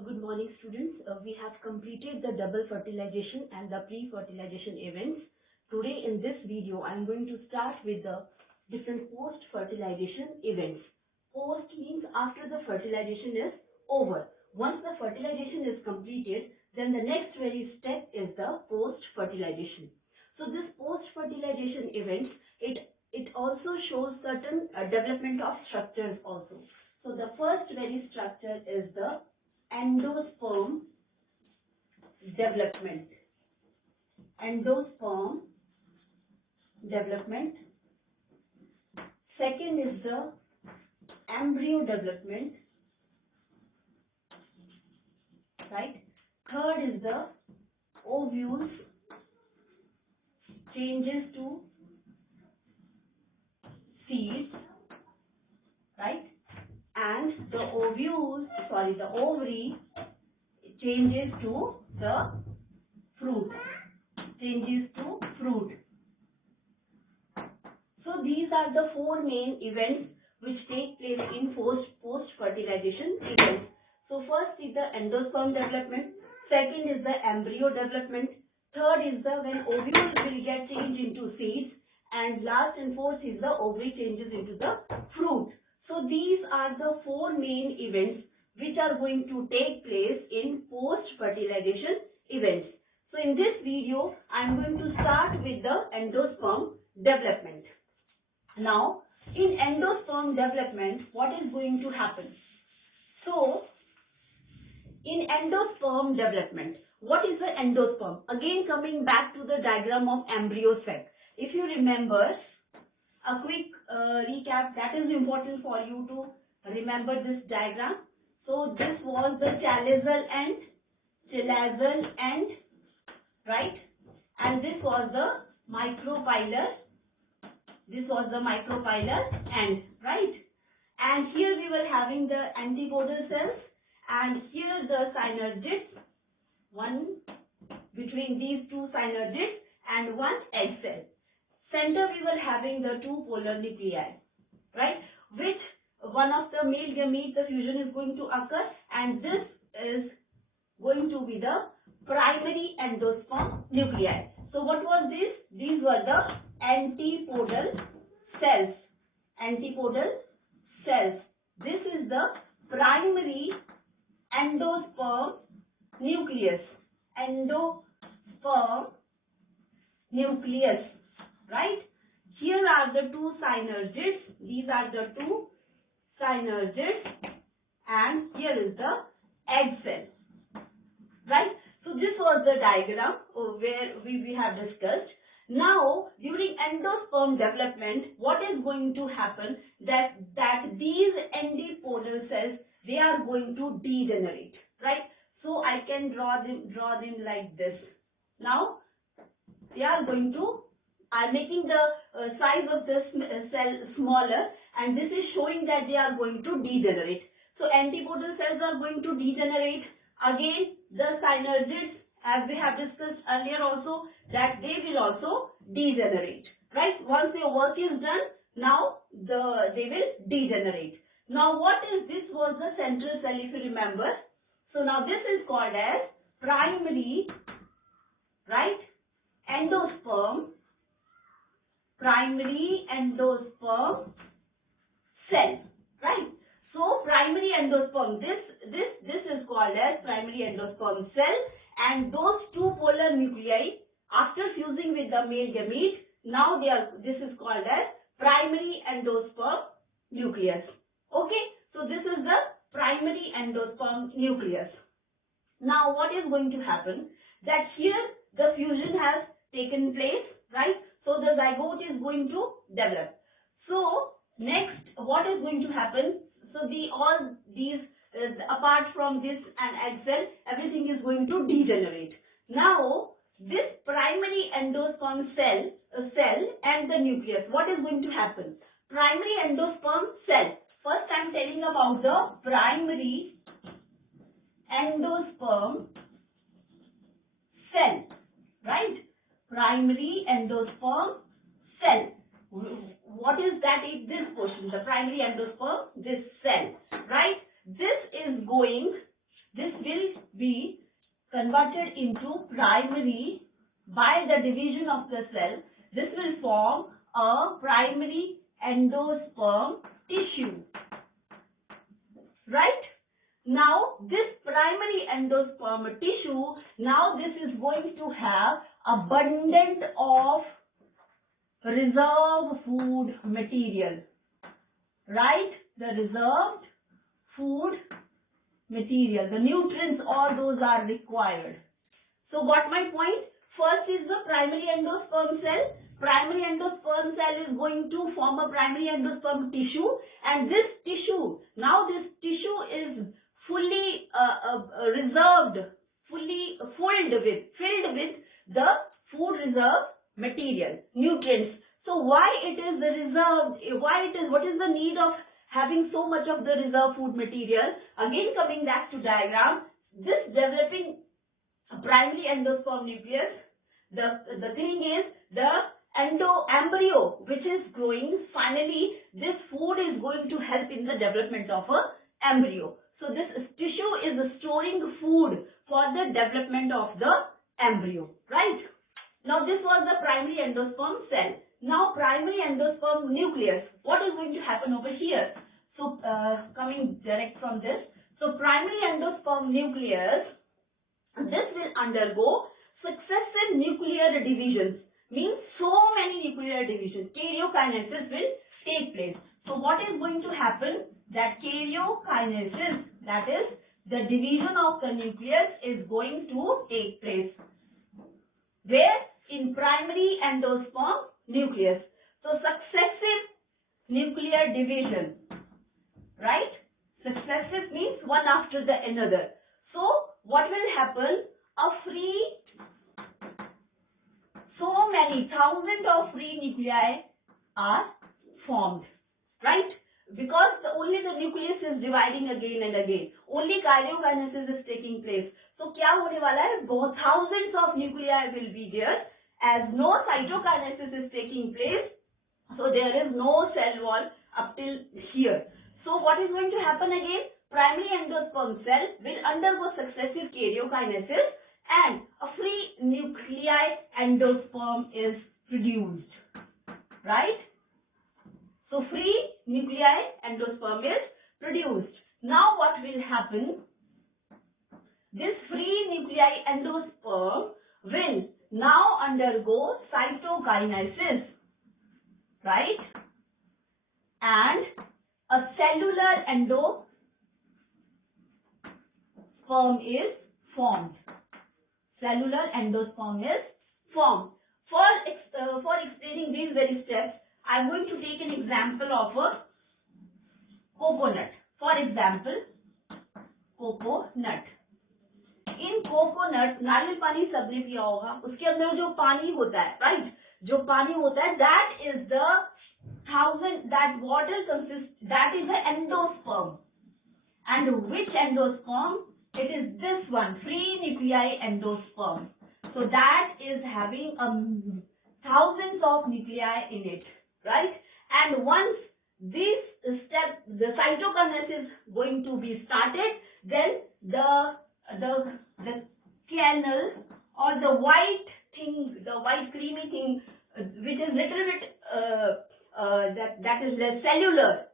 Good morning, students. We have completed the double fertilization and the pre-fertilization events. Today in this video, I am going to start with the different post-fertilization events. Post means after the fertilization is over. Once the fertilization is completed, then the next very step is the post-fertilization. So this post-fertilization events, it also shows certain development of structures also. So the first very structure is the endosperm development. Endosperm development. Second is the embryo development. Right. Third is the ovules changes to seeds. Right. And the ovary changes to the fruit. So these are the four main events which take place in post-fertilization events. So first is the endosperm development, second is the embryo development, third is the when ovules will get changed into seeds, and last and fourth is the ovary changes into the fruit. So these are the four main events which are going to take place in post-fertilization events. So in this video, I am going to start with the endosperm development. Now, in endosperm development, what is going to happen? So, in endosperm development, what is the endosperm? Again, coming back to the diagram of embryo sac. If you remember, a quick recap that is important for you to remember this diagram. So, this was the chalazal end, right? And this was the micropylar. End, right? And here we were having the antipodal cells, and here the synergids, one between these two synergids and one egg cell. Center we were having the two polar nuclei, right? Which one of the male gamete the fusion is going to occur, and this is going to be the primary endosperm nuclei. So what was this? These were the antipodal cells. This is the primary endosperm nucleus. Right? Here are the two synergids. These are the two synergids, and here is the egg cell. Right? So this was the diagram where we have discussed. Now, during endosperm development, what is going to happen that these antipodal cells, they are going to degenerate, right? So I can draw them like this. Now, they are going to making the size of the cell smaller, and this is showing that they are going to degenerate. So antipodal cells are going to degenerate. Again, the synergids, as we have discussed earlier also, that they will also degenerate, right? Once their work is done, now they will degenerate. Now what is this? Was the central cell, if you remember. So now this is called as primary, right, endosperm cell, right? So primary endosperm, this is called as primary endosperm cell, and those two polar nuclei, after fusing with the male gamete, now this is called as primary endosperm nucleus. Okay, so this is the primary endosperm nucleus. Now what is going to happen? That here the fusion has taken place, right? So the zygote is going to develop. So next, what is going to happen? So all these apart from this and egg cell, everything is going to degenerate. Now this primary endosperm cell and the nucleus, what is going to happen? Primary endosperm cell. First I am telling about the primary endosperm cell, right? Primary endosperm cell. What is that? This portion, the primary endosperm, this cell, right? This will converted into primary by the division of the cell, this will form a primary endosperm tissue. Right? Now, this primary endosperm tissue, now this is going to have abundant of reserve food material. Right? The reserved food material, the nutrients, all those are required. So, got my point? First is the primary endosperm cell. Primary endosperm cell is going to form a primary endosperm tissue, and this tissue, now this tissue is fully reserved, fully filled with the food reserve material, nutrients. So why it is the reserved, what is the need of having so much of the reserve food material? Again, coming back to diagram, this developing primary endosperm nucleus, the thing is the embryo which is growing, finally this food is going to help in the development of a embryo. So this tissue is storing food for the development of the embryo, right? Now this was the primary endosperm cell. Now primary endosperm nucleus, what is going to happen over here? So coming direct from this, so primary endosperm nucleus, this will undergo successive nuclear divisions, means so many nuclear divisions. Karyokinesis will take place. So what is going to happen? That karyokinesis, that is the division of the nucleus, is going to take place. Where? In primary endosperm nucleus. So successive nuclear division, right? Successive means one after the another. So what will happen? So many thousands of free nuclei are formed, right? Because only the nucleus is dividing again and again. Only karyokinesis is taking place. So क्या होने वाला है? Thousands of nuclei will be there, as no cytokinesis is taking place. So there is no cell wall up till here. So what is going to happen again? Primary endosperm cell will undergo successive karyokinesis and a free nuclei endosperm is produced, right? So free nuclei endosperm is produced. Now what will happen? This free nuclei endosperm will now undergo cytokinesis, right? And a cellular endosperm is formed. Cellular endosperm is formed. For explaining these very steps, I am going to take an example of a coconut. For example, coconut. In coconut, नारियल पानी सबने पिया होगा. उसके अंदर जो पानी होता है, right? जो पानी होता है, that is the that water consists, that is the endosperm. And which endosperm? It is this one, free nuclei endosperm. So that is having thousands of nuclei in it, right? And once this step, the cytokinesis is going to be started, then the kernel or the white thing, the white creamy thing, which is little bit that is the cellular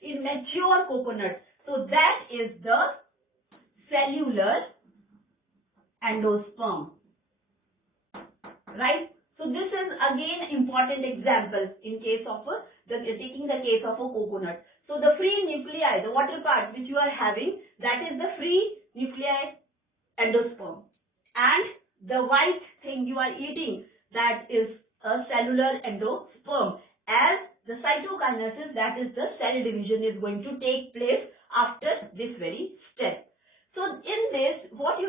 in mature coconut. So that is the cellular endosperm, right? So this is again important example in case of taking the case of a coconut. So the free nuclei, the water part which you are having, that is the free nuclei endosperm, and the white thing you are eating, that is a cellular endosperm. As the cytokinesis, that is the cell division, is going to take place after this very step. So in this, what we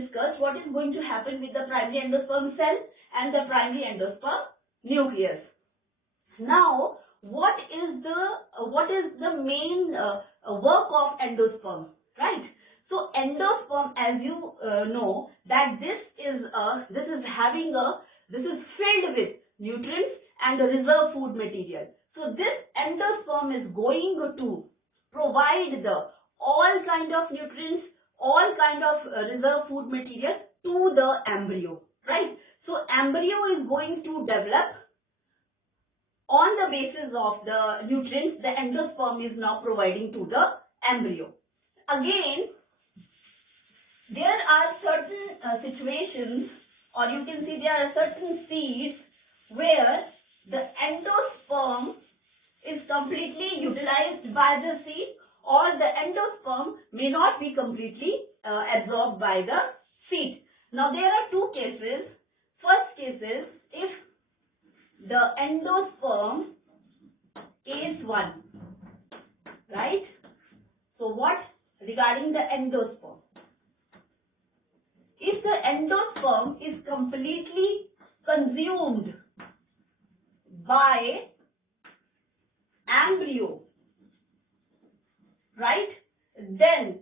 discussed, what is going to happen with the primary endosperm cell and the primary endosperm nucleus. Now, what is the main work of endosperm, right? So endosperm, as you know, that this is filled with nutrients and reserve food material. So this endosperm is going to provide the all kind of nutrients, all kind of reserve food material to the embryo, right? So embryo is going to develop on the basis of the nutrients the endosperm is now providing to the embryo. Again, there are certain situations, or you can see there are certain seeds where the endosperm is completely utilized by the seed, or the endosperm may not be completely absorbed by the seed. Now there are two cases. First case is if the endosperm, case 1, right? So what regarding the endosperm? If the endosperm is completely consumed by embryo, right, then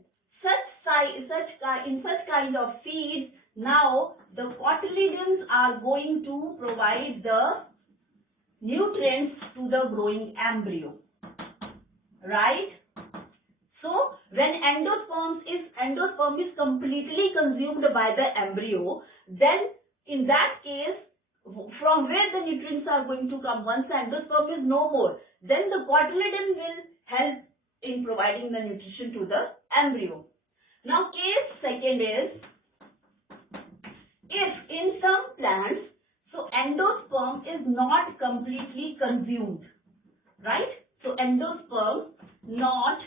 in such kind of seeds, now the cotyledons are going to provide the nutrients to the growing embryo, right? So when endosperm is completely consumed by the embryo, then in that case, from where the nutrients are going to come? Once the endosperm is no more, then the cotyledon will help in providing the nutrition to the embryo. Now case second is if in some plants, so endosperm is not completely consumed, right? So endosperm not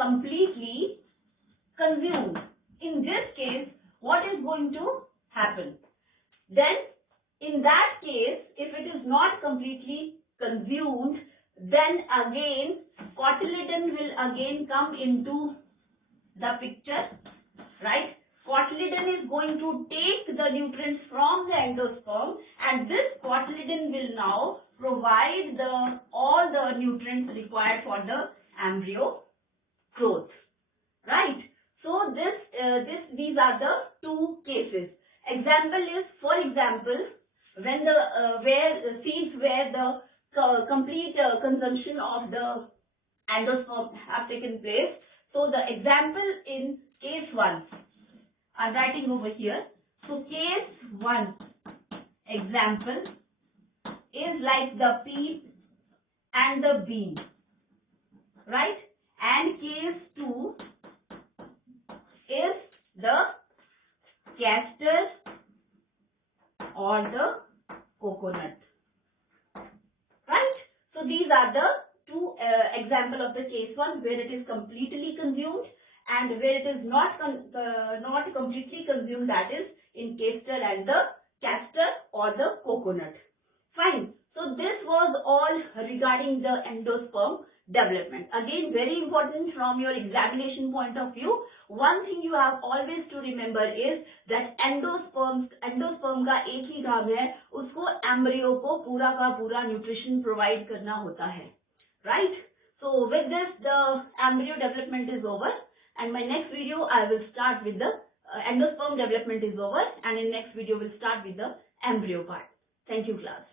completely consumed. In this case, what is going to happen? Then in that case, if it is not completely consumed, then again cotyledon will again come into the picture, right? Cotyledon is going to take the nutrients from the endosperm, and this cotyledon will now provide all the nutrients required for the embryo growth, right? So these are the two cases. Example is, for example, when the seeds where the complete consumption of the endosperm have taken place. So the example in case 1, I'm writing over here. So case 1 example is like the pea and the bean, right? And case 2 is the castor or the coconut, right? So these are the two example of the case 1 where it is completely consumed, and where it is not completely consumed, that is in castor and the castor or the coconut. Fine. So this was all regarding the endosperm development. Again, very important from your examination point of view. One thing you have always to remember is that endosperm का एक ही काम है, उसको embryo को पूरा का पूरा nutrition provide करना होता है, right? So with this, the embryo development is over, and my next video I will start with the endosperm development is over, and in next video we'll start with the embryo part. Thank you, class.